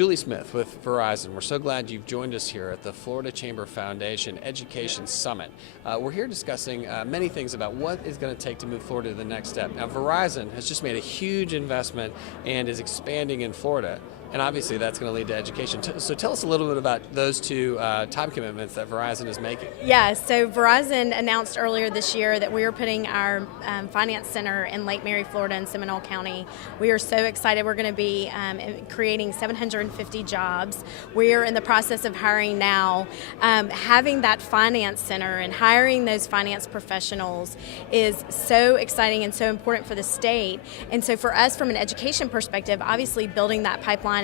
Julie Smith with Verizon. We're so glad you've joined us here at the Florida Chamber Foundation Education Summit. We're here discussing many things about what is going to take to move Florida to the next step. Now, Verizon has just made a huge investment and is expanding in Florida. And obviously that's going to lead to education. So tell us a little bit about those two time commitments that Verizon is making. Yeah, so Verizon announced earlier this year that we are putting our finance center in Lake Mary, Florida in Seminole County. We are so excited. We're going to be creating 750 jobs. We are in the process of hiring now. Having that finance center and hiring those finance professionals is so exciting and so important for the state. And so for us, from an education perspective, obviously building that pipeline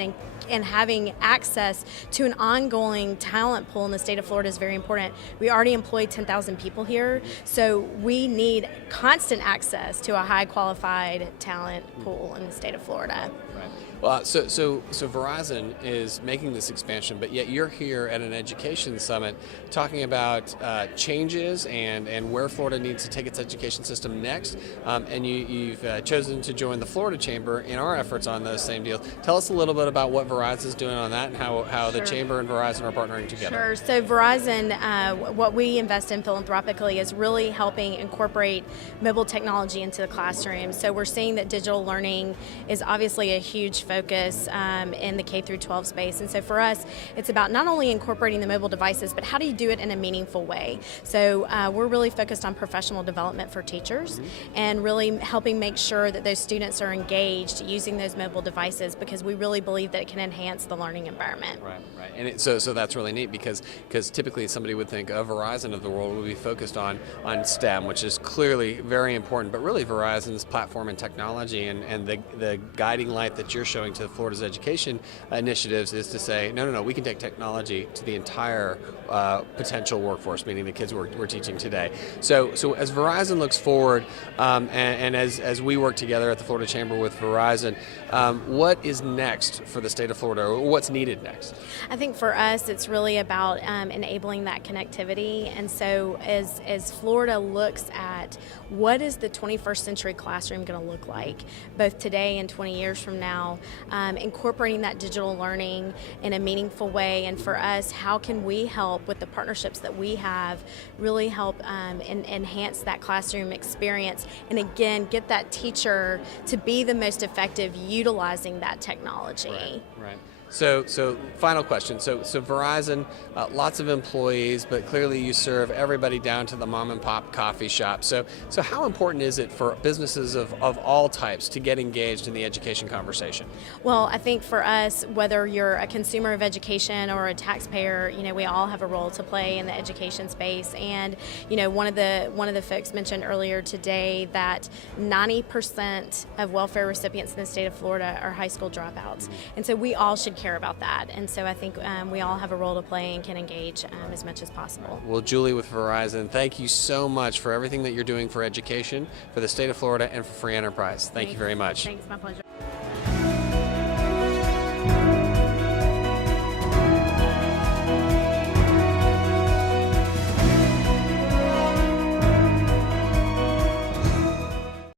and having access to an ongoing talent pool in the state of Florida is very important. We already employ 10,000 people here, so we need constant access to a high qualified talent pool in the state of Florida. Right. Well, so Verizon is making this expansion, but yet you're here at an education summit talking about changes and where Florida needs to take its education system next. And you've chosen to join the Florida Chamber in our efforts on those same deals. Tell us a little bit about what Verizon is doing on that and how the Chamber and Verizon are partnering together. Sure. So Verizon, what we invest in philanthropically is really helping incorporate mobile technology into the classroom. So we're seeing that digital learning is obviously a huge focus in the K through 12 space. And so for us, it's about not only incorporating the mobile devices, but how do you do it in a meaningful way? So we're really focused on professional development for teachers and really helping make sure that those students are engaged using those mobile devices, because we really believe that it can enhance the learning environment. Right. And so that's really neat because typically somebody would think a Verizon of the world would be focused on STEM, which is clearly very important, but really Verizon's platform and technology and the guiding light that you're showing to Florida's education initiatives is to say, no, we can take technology to the entire potential workforce, meaning the kids we're teaching today. So as Verizon looks forward, and as we work together at the Florida Chamber with Verizon, what is next for the state of Florida, or what's needed next? I think for us, it's really about enabling that connectivity. And so as Florida looks at what is the 21st century classroom going to look like, both today and 20 years from now, incorporating that digital learning in a meaningful way. And for us, how can we help with the partnerships that we have really help enhance that classroom experience, and again, get that teacher to be the most effective utilizing that technology. Right. So final question. So Verizon, lots of employees, but clearly you serve everybody down to the mom and pop coffee shop. So how important is it for businesses of all types to get engaged in the education conversation? Well, I think for us, whether you're a consumer of education or a taxpayer, we all have a role to play in the education space. And one of the folks mentioned earlier today that 90% of welfare recipients in the state of Florida are high school dropouts, and so we all should care about that. And so I think we all have a role to play and can engage as much as possible. Well, Julie with Verizon, thank you so much for everything that you're doing for education, for the state of Florida, and for free enterprise. Thank you very much. Thanks, my pleasure.